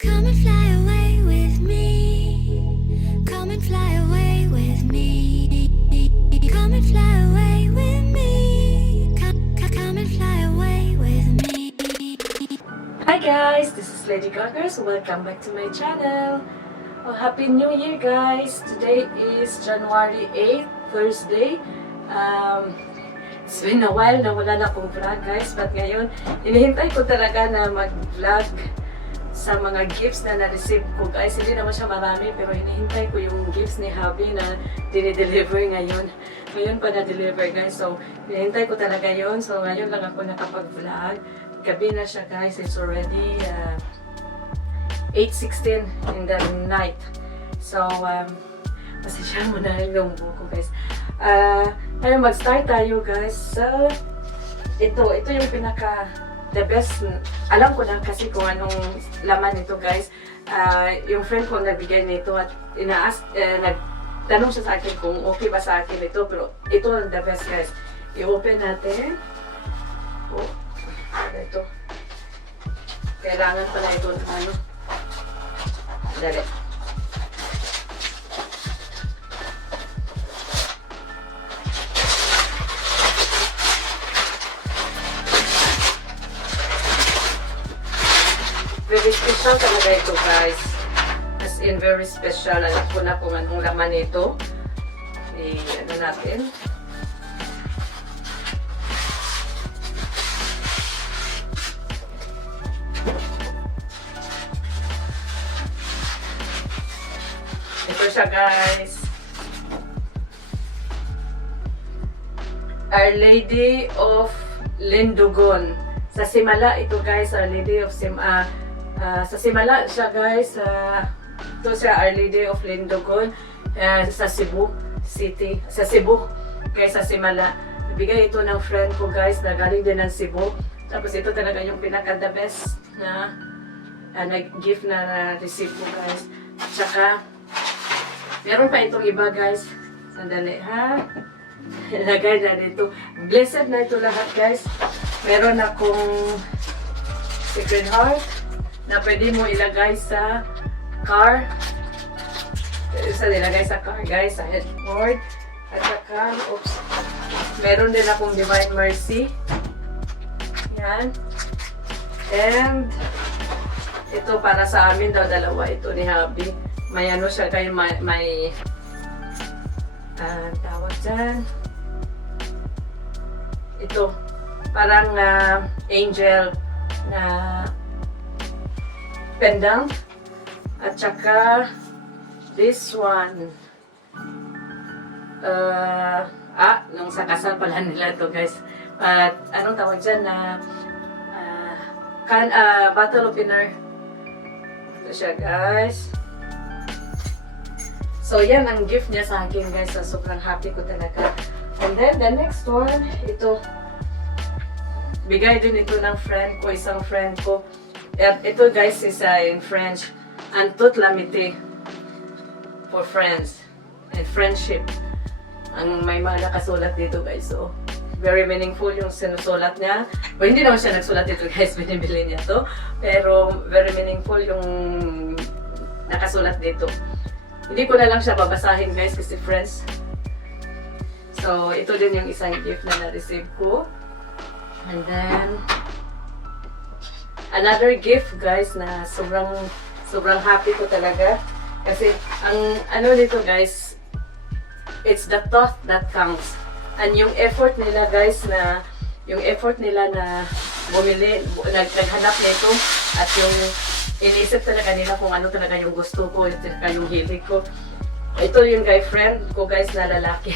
Come and fly away with me. Come and fly away with me. Come and fly away with me. Come and fly away with me. Hi guys, this is Lady Gaggers. Welcome back to my channel. Oh, Happy New Year guys! Today is January 8th, Thursday. It's been a while na wala na akong vlog guys, but ngayon hinihintay ko talaga na mag-vlog sa mga gifts na na-receive ko guys. Hindi naman siya marami pero hinihintay ko yung gifts ni Habi na dinideliver ngayon. Ngayon pa na-deliver guys, so hinihintay ko talaga yon. So ngayon lang ako nakapag-vlog. Gabi na siya guys, it's already 8:16 in the night. So pasensya mo na yung buko guys. Ngayon mag-start tayo guys sa ito yung pinaka the best. Alam ko na kasi kung anong laman nito guys. Yung friend ko nagbigay nito at nagtanong siya sa akin kung okay ba sa akin ito, pero ito ang the best guys. I-open natin. Oh, ito. Kailangan pala ito ng ano. Dali. Very special talaga ito guys. As in very special. Alam ko na kung anong laman ito. Ano natin. Ito siya guys. Our Lady of Lindogon. Sa Simala ito guys. Our Lady of sa Simala siya guys. Ito siya Our Lady of Lindogon. Sa Cebu City. Sa Cebu. Kaya sa Simala. Nabigay ito ng friend ko guys na galing din ng Cebu. Tapos ito talaga yung pinaka the best na gift na receive ko guys. Tsaka meron pa itong iba guys. Sandali ha. Ilagay na dito. Blessed na ito lahat guys. Meron akong Sacred Heart na pwede mo ilagay sa car. Pwede sa nilagay sa car guys. Sa headboard. At saka, oops. Meron din akong Divine Mercy. Yan. And ito para sa amin daw, dalawa ito ni Habi. May ano siya kayo, may tawag dyan. Ito, parang angel na pendant. At saka, this one. Nung sa kasal pala nila to guys. At anong tawag dyan na bottle opener. Ito siya guys. So, yan ang gift niya sa akin guys. So, sobrang happy ko talaga. And then, the next one, ito. Bigay din ito ng friend ko, isang friend ko. At ito guys is in French. Un toute l'amitié for friends and friendship. Ang may mga nakasulat dito guys. So, very meaningful yung sinusulat niya. O, hindi naman siya nagsulat dito guys. Binibili niya to. Pero, very meaningful yung nakasulat dito. Hindi ko na lang siya babasahin guys kasi friends. So, ito din yung isang gift na na-receive ko. And then, another gift guys na sobrang happy ko talaga. Kasi, ang ano dito guys, it's the thought that counts. And yung effort nila guys na, bumili, naghanap nito at yung inisip talaga nila kung ano talaga yung gusto ko, yung hilig ko. Ito yung friend ko guys na lalaki.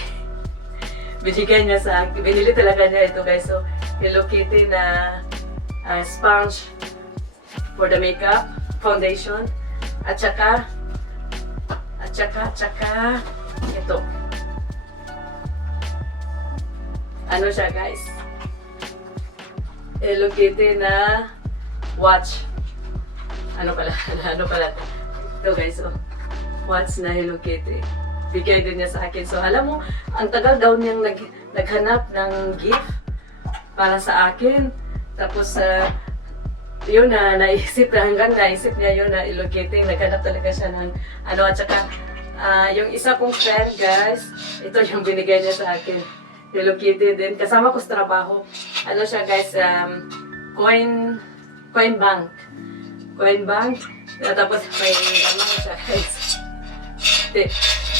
Binigay niya sa akin, binili talaga niya ito guys. So, Hello Kitty na sponge for the makeup, foundation. At saka, ito. Ano siya guys? Hello Kitty na watch. Ano pala? Ito guys, so, watch na Hello Kitty. Bigay din niya sa akin. So, alam mo, ang tagal daw niyang naghanap ng gift para sa akin. Tapos, yun na naisip na hanggang naisip niya yun na illocating, naghanap talaga siya ng ano, at saka yung isa kong friend guys, ito yung binigay niya sa akin, Hello Kitty din, kasama ko sa trabaho, ano siya guys, coin bank, tapos may naman siya guys,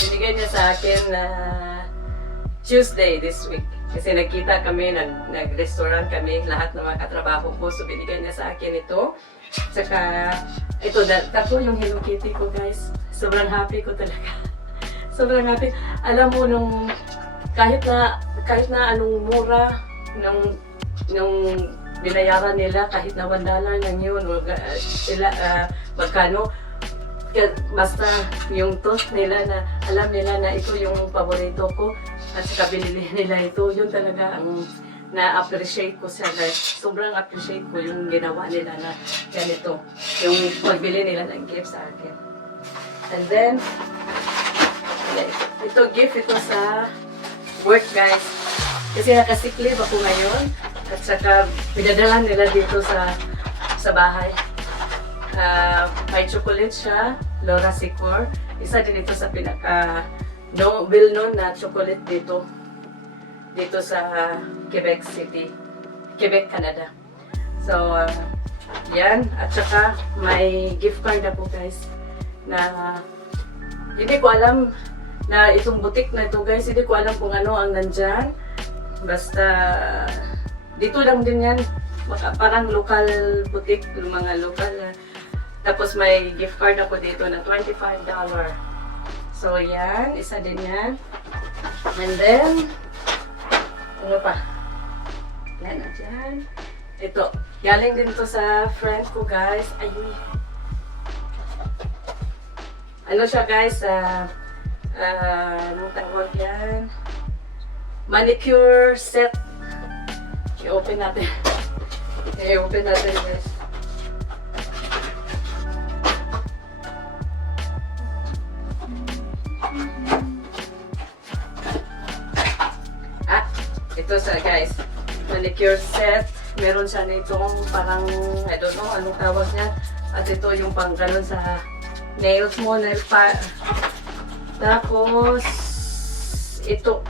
binigay niya sa akin na Tuesday this week. Kasi nagkita kami, nag-restaurant kami, lahat ng mga katrabaho ko. So, binigay niya sa akin ito. Saka, ito, tatlo yung Hello Kitty ko, guys. Sobrang happy ko talaga. Sobrang happy. Alam mo, kahit na anong mura, nung binayaran nila, kahit na $1 lang yun, magkano, basta yung toast nila na alam nila na ito yung paborito ko at saka binili nila ito, yun talaga ang na-appreciate ko siya guys. Sobrang appreciate ko yung ginawa nila na ganito, yung pagbili nila ng gift sa akin. And then, ito gift ito sa work guys. Kasi naka-sick leave ako ngayon at saka pinadala nila dito sa bahay. May chocolate siya, Laura Sicor. Isa din ito sa pinaka well-known na chocolate dito sa Quebec City, Quebec, Canada. So, yan. At saka may gift card ako guys na hindi ko alam na itong butik na ito guys, hindi ko alam kung ano ang nandyan. Basta dito lang din yan, parang local butik, mga local. Tapos may gift card ako dito na $25. So yan, isa din yan. And then, ano pa? Yan, dyan. Ito, galing din to sa friend ko guys. Ay, ano siya guys, anong tawag yan? Manicure set. I-open natin. I-open natin guys. Ito sa guys, manicure set. Meron siya nitong parang, I don't know anong tawag niya. At ito yung pang ganun sa nails mo, nail pa. Tapos, ito.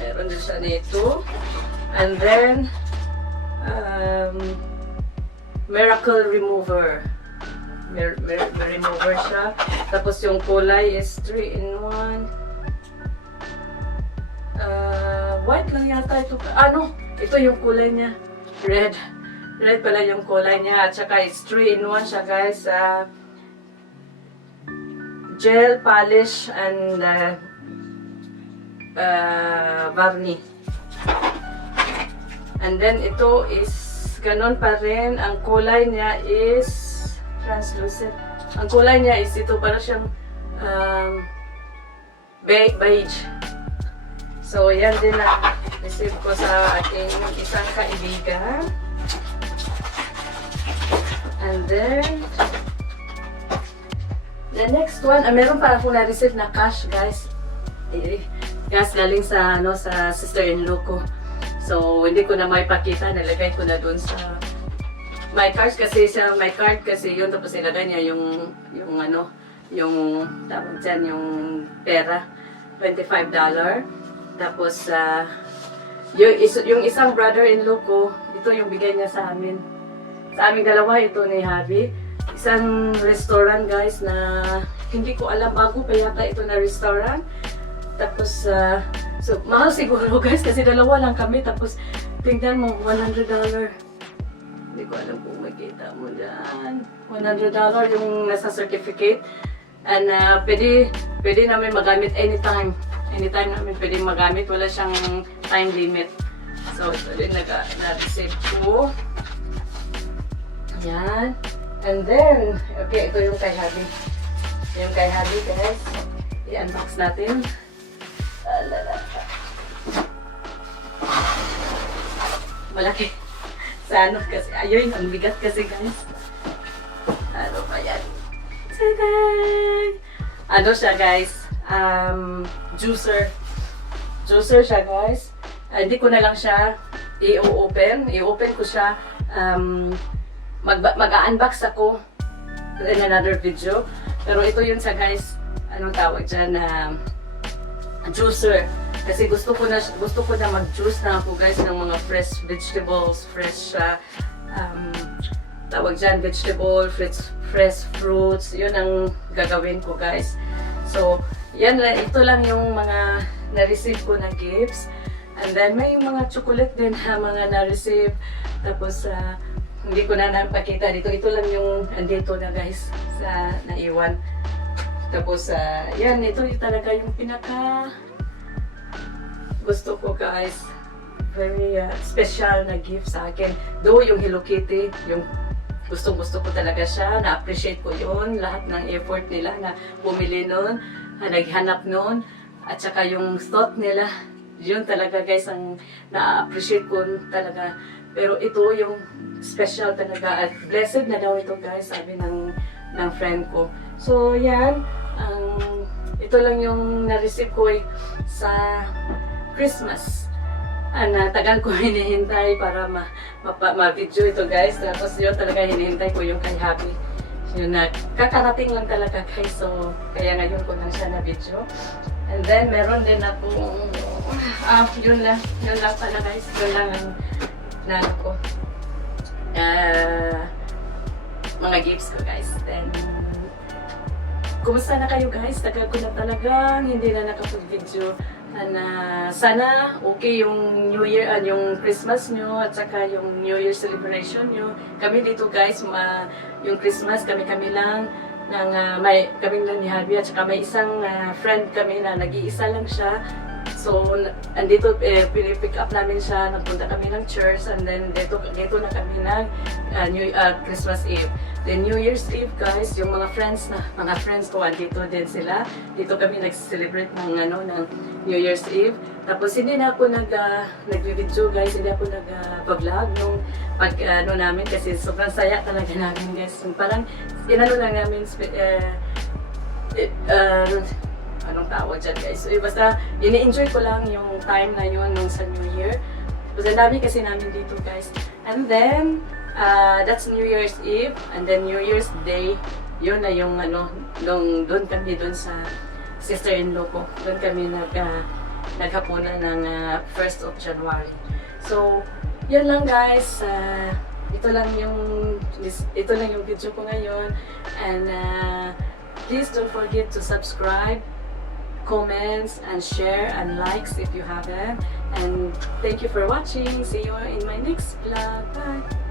Meron din siya nito. And then, miracle remover. Remover siya. Tapos yung kulay is 3-in-1. White lang yata ito. Ano? Ito yung kulay niya. Red. Red pala yung kulay niya. At saka it's 3-in-1 siya guys. Gel, polish, and varnish. And then ito is ganon pa rin. Ang kulay niya is translucent. Ang kulay niya is ito para siyang beige. So, yan din na receive ko sa aking isang kaibigan. And then, the next one, meron pa ako na-receive na cash, guys. Cash galing sa, sa sister-in-law ko. So, hindi ko na may pakita. Nalagay ko na dun sa my card kasi yun. Tapos nilagay niya yung tawag dyan, yung pera. $25. Tapos, yung isang brother-in-law ko, ito yung bigay niya sa amin. Sa aming dalawa, ito ni Habi. Isang restaurant, guys, na hindi ko alam, bago pa yata ito na restaurant. Tapos, so, mahal siguro, guys, kasi dalawa lang kami. Tapos, tingnan mo, $100. Hindi ko alam kung makita mo dyan. $100 yung nasa certificate. And, pwede namin magamit anytime. Anytime namin pwedeng magamit, wala siyang time limit. So, ito din na-receive ko. Yan. And then, okay, ito yung kay Habi. Yung kay Habi, guys. I-unbox natin. Malaki. Sa ano kasi, ayun, ang bigat kasi, guys. Ano pa yan? Taday! Ano siya, guys? Juicer. Juicer siya, guys. Hindi ko na lang siya i-open. I-open ko siya mag-unbox ako in another video. Pero ito yun sa guys, anong tawag dyan, juicer. Kasi gusto ko na mag-juice na ako guys ng mga fresh vegetables, fresh tawag dyan, vegetable, fresh fruits. Yun ang gagawin ko guys. So, ito lang yung mga na-receive ko na gifts. And then may mga chocolate din na mga na-receive. Tapos hindi ko na napakita dito. Ito lang yung andito na guys sa naiwan. Tapos ito yung talaga yung pinaka gusto ko guys. Very special na gift sa akin. Though yung Hello Kitty, yung gusto ko talaga siya. Na-appreciate ko yun. Lahat ng effort nila na pumili nun, naghanap nun. At saka yung thought nila, yun talaga guys ang na-appreciate ko talaga. Pero ito yung special talaga. At blessed na daw ito guys, sabi ng friend ko. So yan, ito lang yung na-receive ko sa Christmas. Tagal ko hinihintay para ma-video ito guys. Tapos yun talaga hinihintay ko yung kay Happy. Yun na, kakarating lang talaga guys. So, kaya ngayon ko lang siya na-video. And then, meron din akong, yun lang pala guys. Yun lang ang nano ko. Mga gifts ko guys. Then, kumusta na kayo guys? Tagal ko na talagang hindi na nakapag-video. Sana okay yung New Year, yung Christmas nyo at saka yung New Year celebration nyo. Kami dito guys, yung Christmas kami lang kami lang ni Harvey at saka may isang friend kami na nag-iisa lang siya. So, andito, pinipick up namin siya, nagpunta kami ng church, and then dito na kami ng Christmas Eve. Then New Year's Eve guys, yung mga friends ko, andito din sila. Dito kami nag-celebrate ng New Year's Eve. Tapos hindi na ako nag-video guys, hindi ako nag-vlog nung namin kasi sobrang saya talaga namin guys. So, parang lang namin anong tawag dyan guys. So, basta ini-enjoy ko lang yung time na yun nung sa New Year. Basta dami kasi namin dito guys. And then, that's New Year's Eve. And then New Year's Day, yun na yung doon kami sa sister-in-law ko. Doon kami naghapunan ng 1st of January. So, yun lang guys. Ito lang yung video ko ngayon. And please don't forget to subscribe, comments, and share, and likes if you haven't. And thank you for watching. See you in my next vlog. Bye!